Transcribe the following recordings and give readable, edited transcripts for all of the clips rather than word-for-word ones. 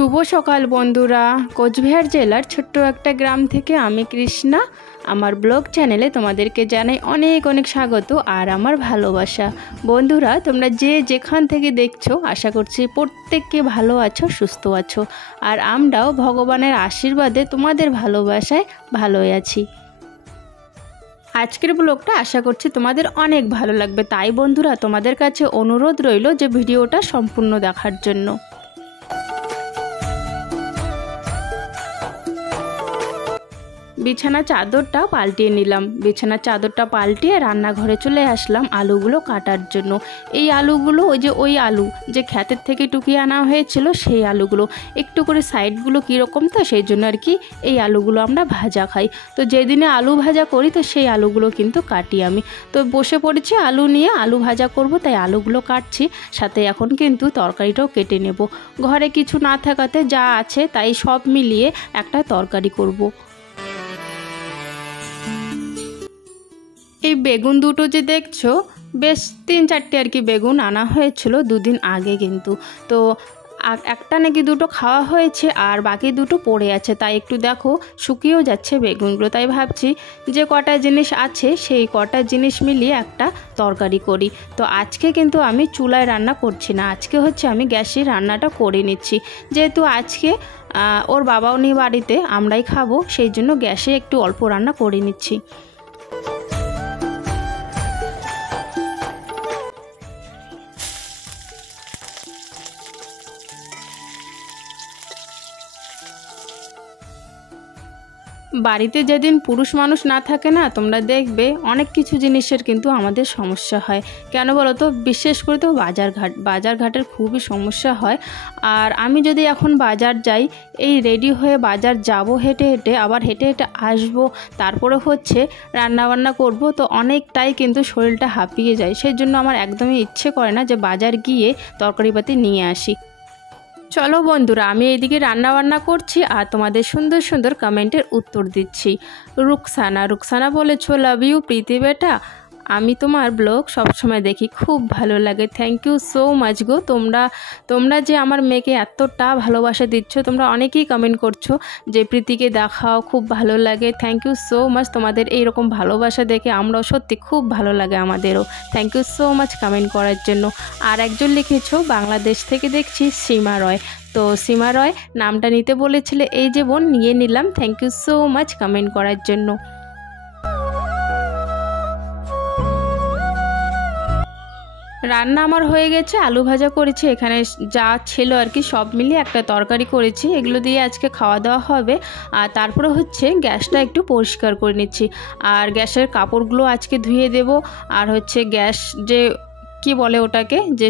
শুভ সকাল বন্ধুরা। কোচবিহার জেলার ছোট্ট একটা গ্রাম থেকে আমি কৃষ্ণা আমার ব্লগ চ্যানেলে তোমাদেরকে জানাই অনেক অনেক স্বাগত আর আমার ভালোবাসা। বন্ধুরা, তোমরা যে যেখান থেকে দেখছো আশা করছি প্রত্যেককে ভালো আছো, সুস্থ আছো, আর আমরাও ভগবানের আশীর্বাদে তোমাদের ভালোবাসায় ভালোই আছি। আজকের ব্লগটা আশা করছি তোমাদের অনেক ভালো লাগবে, তাই বন্ধুরা তোমাদের কাছে অনুরোধ রইল যে ভিডিওটা সম্পূর্ণ দেখার জন্য। বিছানা চাদরটা পাল্টিয়ে নিলাম, বিছানা চাদরটা পাল্টিয়ে রান্নাঘরে চলে আসলাম আলুগুলো কাটার জন্য। এই আলুগুলো ওই আলু যে ক্ষেতের থেকে টুকিয়ে আনা হয়েছিল সেই আলুগুলো, একটু করে সাইডগুলো কীরকম তো সেই জন্য আর কি এই আলুগুলো আমরা ভাজা খাই। তো যেদিনে আলু ভাজা করি তো সেই আলুগুলো কিন্তু কাটি আমি। তো বসে পড়েছি আলু নিয়ে, আলু ভাজা করব তাই আলুগুলো কাটছি, সাথে এখন কিন্তু তরকারিটাও কেটে নেব। ঘরে কিছু না থাকাতে যা আছে তাই সব মিলিয়ে একটা তরকারি করব। এই বেগুন দুটো যে দেখছো বেশ 3-4টে আর কি বেগুন আনা হয়েছিল দুদিন আগে, কিন্তু তো একটা নাকি দুটো খাওয়া হয়েছে আর বাকি দুটো পড়ে আছে, তাই একটু দেখো শুকিয়েও যাচ্ছে বেগুনগুলো। তাই ভাবছি যে কটা জিনিস আছে সেই কটা জিনিস মিলিয়ে একটা তরকারি করি। তো আজকে কিন্তু আমি চুলায় রান্না করছি না, আজকে হচ্ছে আমি গ্যাসে রান্নাটা করে নিচ্ছি। যেহেতু আজকে ওর বাবাও নেই বাড়িতে, আমরাই খাবো, সেই জন্য গ্যাসে একটু অল্প রান্না করে নিচ্ছি। বাড়িতে যেদিন পুরুষ মানুষ না থাকে না, তোমরা দেখবে অনেক কিছু জিনিসের কিন্তু আমাদের সমস্যা হয়। কেন বলো তো? বিশেষ করে তো বাজারঘাটের খুবই সমস্যা হয়। আর আমি যদি এখন বাজার যাই, এই রেডি হয়ে বাজার যাব হেঁটে হেঁটে, আবার হেঁটে হেঁটে আসবো, তারপরে হচ্ছে রান্নাবান্না করব, তো অনেকটাই কিন্তু শরীরটা হাঁপিয়ে যায়। সেই জন্য আমার একদমই ইচ্ছে করে না যে বাজার গিয়ে তরকারিপাতি নিয়ে আসি। চলো বন্ধুরা, আমি এইদিকে রান্নাবান্না করছি আর তোমাদের সুন্দর সুন্দর কমেন্টের উত্তর দিচ্ছি। রুকসানা বলেছো লাভ ইউ প্রীতি বেটা, আমি তোমার ব্লগ সবসময় দেখি, খুব ভালো লাগে। থ্যাংক ইউ সো মাচ গো। তোমরা যে আমার মেয়েকে এতটা ভালোবাসা দিচ্ছ, তোমরা অনেকেই কমেন্ট করছো যে প্রীতিকে দেখাও, খুব ভালো লাগে। থ্যাংক ইউ সো মাচ, তোমাদের এইরকম ভালোবাসা দেখে আমরাও সত্যি খুব ভালো লাগে আমাদেরও। Thank you so much comment করার জন্য। আর একজন লিখেছো বাংলাদেশ থেকে দেখছি, সীমা রয়। তো সীমা রয় নামটা নিতে বলেছিলে, এই যে বোন নিয়ে নিলাম। Thank you so much comment করার জন্য। রান্না আমার হয়ে গেছে, আলু ভাজা করেছি, এখানে যা ছিল আর কি সব মিলিয়ে একটা তরকারি করেছি, এগুলো দিয়ে আজকে খাওয়া দাওয়া হবে। আর তারপরে হচ্ছে গ্যাসটা একটু পরিষ্কার করে নিচ্ছি, আর গ্যাসের কাপড়গুলো আজকে ধুয়ে দেব। আর হচ্ছে গ্যাস যে কি বলে ওটাকে, যে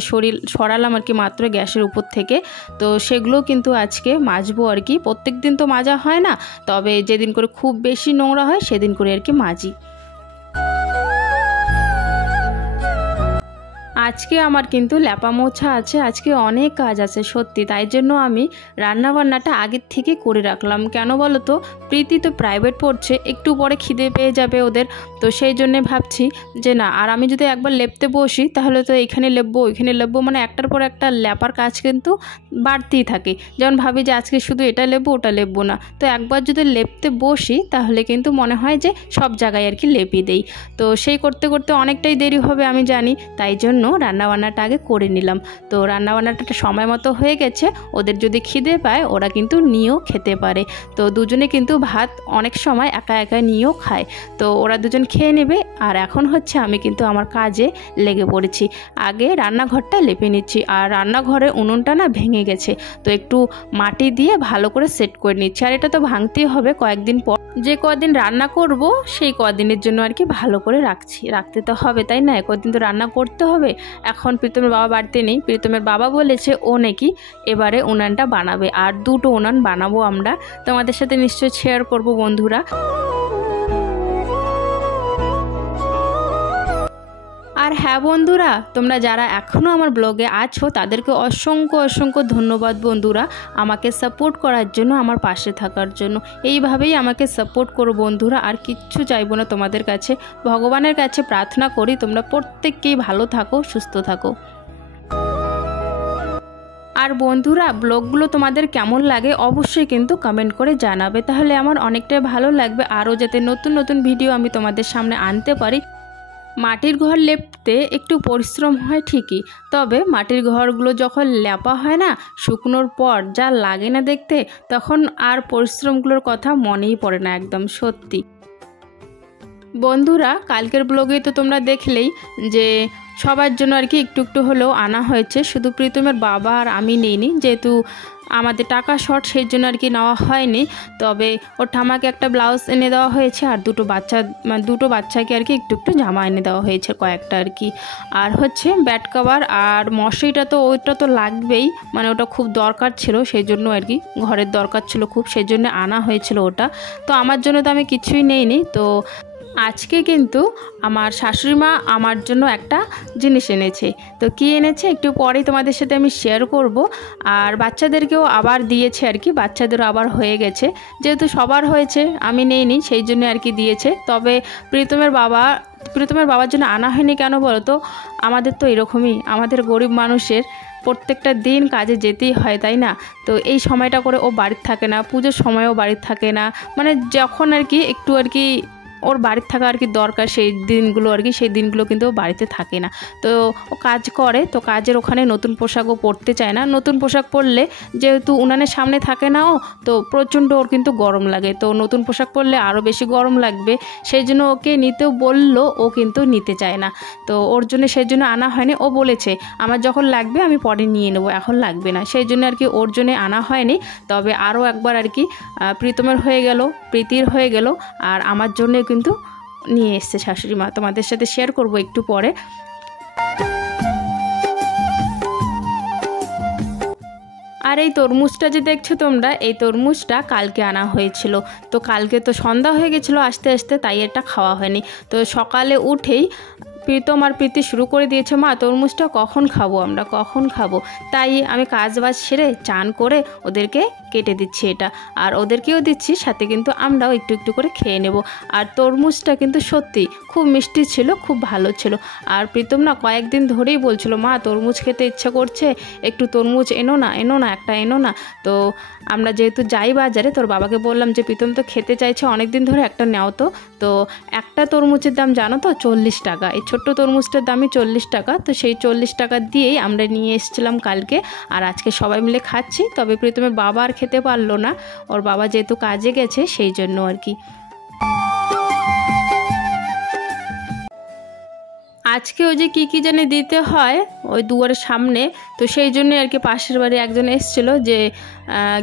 সরালাম আর কি মাত্র গ্যাসের উপর থেকে, তো সেগুলো কিন্তু আজকে মাজবো আর কি। প্রত্যেক দিন তো মাজা হয় না, তবে যেদিন করে খুব বেশি নোংরা হয় সেদিন করে আর কি মাজি। আজকে আমার কিন্তু ল্যাপা মোছা আছে, আজকে অনেক কাজ আছে সত্যি, তাই জন্য আমি রান্নাবান্নাটা আগের থেকে করে রাখলাম। কেন বলো তো? প্রীতি তো প্রাইভেট পড়ছে, একটু পরে খিদে পেয়ে যাবে ওদের, তো সেই জন্যে ভাবছি যে না, আর আমি যদি একবার লেপতে বসি তাহলে তো এখানে লেপবো ওইখানে লেপবো, মানে একটার পর একটা ল্যাপার কাজ কিন্তু বাড়তেই থাকে। যেমন ভাবি যে আজকে শুধু এটা লেপবো ওটা লেপবো না, তো একবার যদি লেপতে বসি তাহলে কিন্তু মনে হয় যে সব জায়গায় আর কি লেপি দেই। তো সেই করতে করতে অনেকটাই দেরি হবে আমি জানি, তাই জন্য রান্নাবান্নাটা আগে করে নিলাম। তো রান্নাবান্নাটা সময় মতো হয়ে গেছে, ওদের যদি খিদে পায় ওরা কিন্তু নিয়েও খেতে পারে। তো দুজনে কিন্তু ভাত অনেক সময় একা একা নিয়েও খায়, তো ওরা দুজন খেয়ে নেবে। আর এখন হচ্ছে আমি কিন্তু আমার কাজে লেগে পড়েছি, আগে রান্নাঘরটা লেপে নিচ্ছি। আর রান্নাঘরের উনুনটা না ভেঙে গেছে, তো একটু মাটি দিয়ে ভালো করে সেট করে নিচ্ছি। আর এটা তো ভাঙতেই হবে কয়েকদিন পর, যে কদিন রান্না করব সেই কদিনের জন্য আর কি ভালো করে রাখতে তো হবে, তাই না? কদিন তো রান্না করতে হবে। এখন প্রীতমের বাবা বাড়িতে নেই, প্রীতমের বাবা বলেছে ও নাকি এবারে উনানটা বানাবে, আর 2টো উনান বানাবো আমরা, তোমাদের সাথে নিশ্চয়ই শেয়ার করব বন্ধুরা। আর হ্যাঁ বন্ধুরা, তোমরা যারা এখনও আমার ব্লগে আছো তাদেরকে অসংখ্য অসংখ্য ধন্যবাদ বন্ধুরা, আমাকে সাপোর্ট করার জন্য, আমার পাশে থাকার জন্য। এইভাবেই আমাকে সাপোর্ট করো বন্ধুরা, আর কিচ্ছু চাইবো না তোমাদের কাছে। ভগবানের কাছে প্রার্থনা করি তোমরা প্রত্যেককেই ভালো থাকো, সুস্থ থাকো। আর বন্ধুরা, ব্লগগুলো তোমাদের কেমন লাগে অবশ্যই কিন্তু কমেন্ট করে জানাবে, তাহলে আমার অনেকটাই ভালো লাগবে আরও যাতে নতুন নতুন ভিডিও আমি তোমাদের সামনে আনতে পারি। মাটির ঘর লেপতে একটু পরিশ্রম হয় ঠিকই, তবে মাটির ঘরগুলো যখন লেপা হয় না, শুকনোর পর যা লাগে না দেখতে, তখন আর পরিশ্রমগুলোর কথা মনেই পড়ে না, একদম সত্যি। বন্ধুরা, কালকের ব্লগে তো তোমরা দেখলেই যে সবার জন্য আর কি একটু একটু হলেও আনা হয়েছে, শুধু প্রীতমের বাবা আর আমি নেইনি, যেহেতু আমাদের টাকা শর্ট সেই জন্য আর কি নেওয়া হয়নি। তবে ওর ঠামাকে একটা ব্লাউজ এনে দেওয়া হয়েছে, আর দুটো বাচ্চাকে আর কি একটু একটু জামা এনে দেওয়া হয়েছে কয়েকটা আর কি। আর হচ্ছে ব্যাট কভার আর মশারিটা তো ওইটা তো লাগবেই, মানে ওটা খুব দরকার ছিল, সেই জন্য আর কি ঘরের দরকার ছিল খুব, সেই জন্য আনা হয়েছিল ওটা। তো আমার জন্য তো আমি কিছুই নেইনি। তো আজকে কিন্তু আমার শাশুড়ি মা আমার জন্য একটা জিনিস এনেছে। তো কী এনেছে একটু পরেই তোমাদের সাথে আমি শেয়ার করব। আর বাচ্চাদেরকেও আবার দিয়েছে আর কি, বাচ্চাদেরও আবার হয়ে গেছে, যেহেতু সবার হয়েছে আমি নেইনি সেই জন্য আর কি দিয়েছে। তবে প্রীতমের বাবার জন্য আনা হয়নি কেন বলো তো, আমাদের তো এরকমই, আমাদের গরিব মানুষের প্রত্যেকটা দিন কাজে যেতেই হয়, তাই না? তো এই সময়টা করে ও বাড়িতে থাকে না, পুজোর সময়ও বাড়িতে থাকে না, মানে যখন আর কি একটু আর কি ওর বাড়িতে থাকা আর কি দরকার সেই দিনগুলো আর কি, সেই দিনগুলো কিন্তু ও বাড়িতে থাকে না। তো ও কাজ করে, তো কাজের ওখানে নতুন পোশাকও পরতে চায় না। নতুন পোশাক পরলে যেহেতু উনানের সামনে থাকে না ও, তো প্রচণ্ড ওর কিন্তু গরম লাগে, তো নতুন পোশাক পরলে আরও বেশি গরম লাগবে, সেই জন্য ওকে নিতেও বললো, ও কিন্তু নিতে চায় না। তো ওর জন্য সেই জন্য আনা হয়নি। ও বলেছে আমার যখন লাগবে আমি পরে নিয়ে নেবো, এখন লাগবে না, সেই জন্য আর কি ওর জন্যে আনা হয়নি। তবে আরও একবার আর কি প্রীতমের হয়ে গেল, প্রীতির হয়ে গেল, আর আমার জন্য কিন্তু নিয়ে এসছে শাশুড়ি মা, তোমাদের সাথে শেয়ার করব একটু পরে। আর এই তরমুজটা যে দেখছো তোমরা, এই তরমুজটা কালকে আনা হয়েছিল। তো কালকে তো সন্ধ্যা হয়ে গেছিলো আস্তে আস্তে, তাই এটা খাওয়া হয়নি। তো সকালে উঠেই প্রীতম আর প্রীতি শুরু করে দিয়েছে, মা তরমুজটা কখন খাবো, আমরা কখন খাবো। তাই আমি কাজবাজ সেরে চান করে ওদেরকে কেটে দিচ্ছি এটা, আর ওদেরকেও দিচ্ছি, সাথে কিন্তু আমরাও একটু একটু করে খেয়ে নেব। আর তরমুজটা কিন্তু সত্যি খুব মিষ্টি ছিল, খুব ভালো ছিল। আর প্রীতম না কয়েকদিন ধরেই বলছিল, মা তরমুজ খেতে ইচ্ছা করছে, একটু তরমুজ এনো না একটা এনো না। তো আমরা যেহেতু যাই বাজারে, তোর বাবাকে বললাম যে প্রীতম তো খেতে চাইছে অনেক দিন ধরে, একটা নেও তো। তো একটা তরমুজের দাম জানো তো 40 টাকা, এই ছোট্ট তরমুজটার দামই 40 টাকা। তো সেই 40 টাকা দিয়েই আমরা নিয়ে এসেছিলাম কালকে, আর আজকে সবাই মিলে খাচ্ছি। তবে প্রীতমের বাবা আর খেতে পারলো না, ওর বাবা যেহেতু কাজে গেছে সেই জন্য আর কি। আজকে ওই যে কী জানি দিতে হয় ওই দুয়ারের সামনে, তো সেই জন্যে আর কি পাশের বাড়ি একজন এসেছিলো যে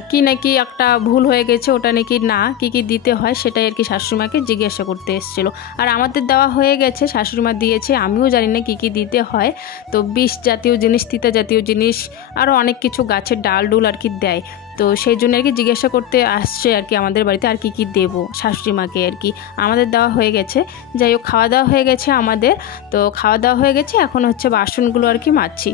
কি নাকি একটা ভুল হয়ে গেছে, ওটা নাকি না কী দিতে হয় সেটাই আর কি শাশুড়িমাকে জিজ্ঞাসা করতে এসেছিলো। আর আমাদের দেওয়া হয়ে গেছে, শাশুড়িমা দিয়েছে, আমিও জানি না কী দিতে হয়। তো বিষ জাতীয় জিনিস, তিতা জাতীয় জিনিস, আরও অনেক কিছু গাছের ডাল ডুল আর কি দেয়। তো সেই জন্য আর কি জিজ্ঞাসা করতে আসছে আর কি আমাদের বাড়িতে, আর কি দেবো শাশুড়িমাকে আর কি। আমাদের দেওয়া হয়ে গেছে, যাই হোক খাওয়া দাওয়া হয়ে গেছে আমাদের। তো খাওয়া দাওয়া হয়ে গেছে, এখন হচ্ছে বাসনগুলো আর কি মাজছি।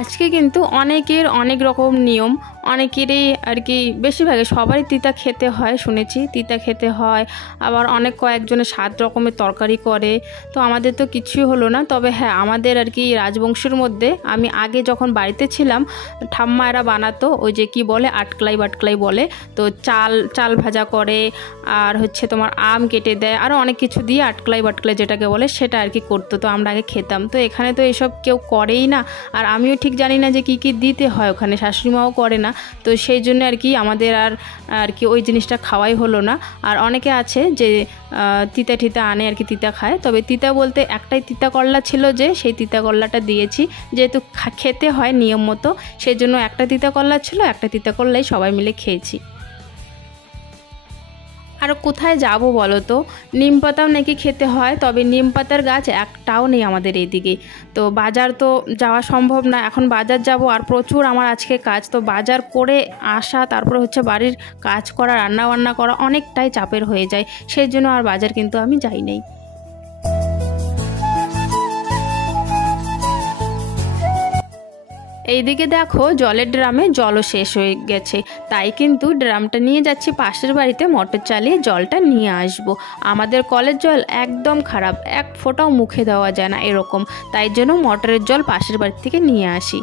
আজকে কিন্তু অনেকের অনেক রকম নিয়ম, অনেকেরই আর কি বেশিরভাগে সবারই তিতা খেতে হয় শুনেছি, তিতা খেতে হয়, আবার কয়েকজনে 7 রকমের তরকারি করে। তো আমাদের তো কিছুই হলো না। তবে হ্যাঁ, আমাদের আর কি রাজবংশের মধ্যে আমি আগে যখন বাড়িতে ছিলাম, ঠাম্মা এরা বানাতো ওই যে কি বলে আটকলাই বলে, তো চাল ভাজা করে, আর হচ্ছে তোমার আম কেটে দেয়, আরও অনেক কিছু দিয়ে আটকলাই যেটাকে বলে সেটা আর কি করতো। তো আমরা আগে খেতাম। তো এখানে তো এসব কেউ করেই না, আর আমিও ঠিক জানি না যে কী দিতে হয় ওখানে, শাশুড়িমাও করে না। তো সেই জন্য আর কি আমাদের আর কি ওই জিনিসটা খাওয়াই হলো না। আর অনেকে আছে যে তিতা আনে আর কি, তিতা খায়। তবে তিতা বলতে একটাই তিতা করলা ছিল, যে সেই তিতা করলাটা দিয়েছি, যেহেতু খেতে হয় নিয়ম মতো, সেই জন্য একটা তিতা করলা ছিল, একটা তিতা করলাই সবাই মিলে খেয়েছি। আর কোথায় যাব বলো তো, নিম পাতাও নাকি খেতে হয়, তবে নিম পাতার গাছ একটাও নেই আমাদের এইদিকে। তো বাজার তো যাওয়া সম্ভব না, এখন বাজার যাব, আর প্রচুর আমার আজকে কাজ। তো বাজার করে আসা, তারপরে হচ্ছে বাড়ির কাজ করা, রান্না বান্না করা অনেকটাই চাপের হয়ে যায়, সেই জন্য আর বাজার কিন্তু আমি যাই নাই। এইদিকে দেখো জলের ড্রামে জলও শেষ হয়ে গেছে, তাই কিন্তু ড্রামটা নিয়ে যাচ্ছি পাশের বাড়িতে, মোটর চালিয়ে জলটা নিয়ে আসব। আমাদের কলের জল একদম খারাপ, এক ফোঁটাও মুখে দেওয়া যায় না এরকম, তাই জন্য মোটরের জল পাশের বাড়ি থেকে নিয়ে আসি।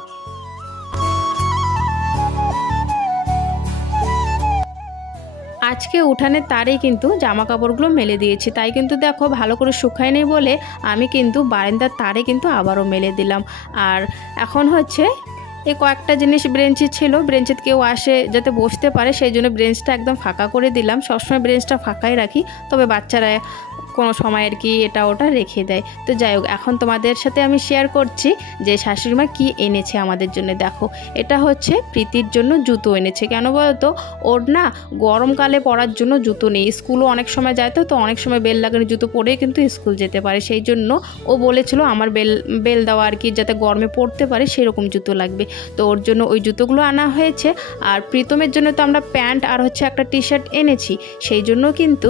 আজকে উঠানের তারেই কিন্তু জামা কাপড়গুলো মেলে দিয়েছি, তাই কিন্তু দেখো ভালো করে শুকায় নেই বলে আমি কিন্তু বারান্দার তারে কিন্তু আবারও মেলে দিলাম। আর এখন হচ্ছে এই কয়েকটা জিনিস ব্রেঞ্চে ছিল, ব্রেঞ্চে কেউ আসে যাতে বসতে পারে সেই জন্য ব্রেঞ্চটা একদম ফাঁকা করে দিলাম। সবসময় ব্রেঞ্চটা ফাঁকাই রাখি, তবে বাচ্চারা কোনো সময় আর কি এটা ওটা রেখে দেয়। তো যাই হোক, এখন তোমাদের সাথে আমি শেয়ার করছি যে শাশুড়িমা কি এনেছে আমাদের জন্য। দেখো এটা হচ্ছে প্রীতির জন্য জুতো এনেছে। কেন বলতো, ওর না গরমকালে পরার জন্য জুতো নেই, স্কুলও অনেক সময় যায়, তো অনেক সময় বেল লাগানো জুতো পরেই কিন্তু স্কুল যেতে পারে, সেই জন্য ও বলেছিল আমার বেল দেওয়া আর কি, যাতে গরমে পরতে পারে সেরকম জুতো লাগবে। তো ওর জন্য ওই জুতোগুলো আনা হয়েছে। আর প্রীতমের জন্য তো আমরা প্যান্ট আর হচ্ছে একটা টি শার্ট এনেছি, সেই জন্য কিন্তু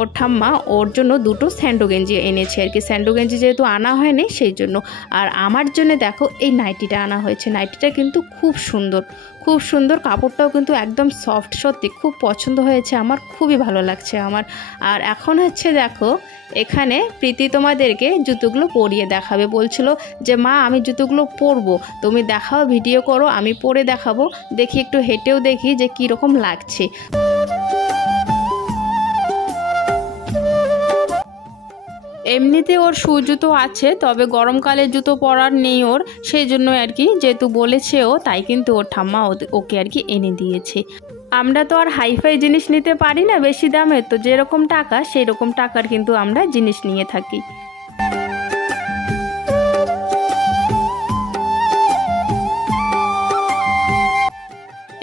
ওর ঠাম্মা ওর জন্য দুটো স্যান্ডো গেঞ্জি এনেছে আর কি। স্যান্ডো গেঞ্জি যেহেতু আনা হয়নি সেই জন্য। আর আমার জন্য দেখো এই নাইটিটা আনা হয়েছে। নাইটিটা কিন্তু খুব সুন্দর, খুব সুন্দর, কাপড়টাও কিন্তু একদম সফট, সত্যি খুব পছন্দ হয়েছে আমার, খুবই ভালো লাগছে আমার। আর এখন হচ্ছে দেখো এখানে প্রীতি তোমাদেরকে জুতোগুলো পরিয়ে দেখাবে, বলছিল যে মা আমি জুতোগুলো পরবো, তুমি দেখাও, ভিডিও করো, আমি পরে দেখাবো, দেখি একটু হেঁটেও দেখি যে কীরকম লাগছে। এমনিতে ওর শু জুতো আছে, তবে গরমকালে জুতো পরার নেই ওর, সেই জন্য আর কি, যেহেতু বলেছে ও, তাই কিন্তু ওর ঠাম্মা ওকে আর কি এনে দিয়েছে। আমরা তো আর হাইফাই জিনিস নিতে পারি না বেশি দামের, তো যেরকম টাকা সেই রকম টাকার কিন্তু আমরা জিনিস নিয়ে থাকি।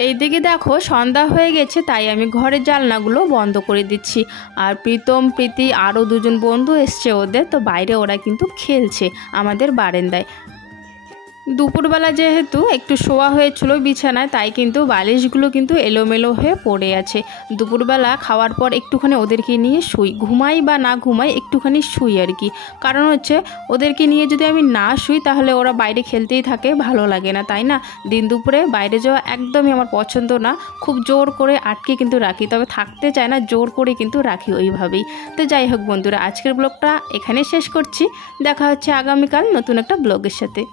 এইদিকে দেখো সন্ধ্যা হয়ে গেছে, তাই আমি ঘরের জানলাগুলো বন্ধ করে দিচ্ছি। আর প্রীতম, প্রীতি আরও দুজন বন্ধু এসছে ওদের, তো বাইরে ওরা কিন্তু খেলছে আমাদের বারান্দায়। দুপুরবেলা যেহেতু একটু শোয়া হয়েছিল বিছানায়, তাই কিন্তু বালিশগুলো কিন্তু এলোমেলো হয়ে পড়ে আছে। দুপুরবেলা খাওয়ার পর একটুখানি ওদেরকে নিয়ে শুই, ঘুমাই বা না ঘুমাই একটুখানি শুই আর কি। কারণ হচ্ছে ওদেরকে নিয়ে যদি আমি না শুই তাহলে ওরা বাইরে খেলতেই থাকে, ভালো লাগে না, তাই না? দিন দুপুরে বাইরে যাওয়া একদমই আমার পছন্দ না, খুব জোর করে আটকে কিন্তু রাখি, তবে থাকতে চায় না, জোর করে কিন্তু রাখি ওইভাবেই। তো যাই হোক বন্ধুরা, আজকের ব্লগটা এখানে শেষ করছি, দেখা হচ্ছে আগামীকাল নতুন একটা ব্লগের সাথে।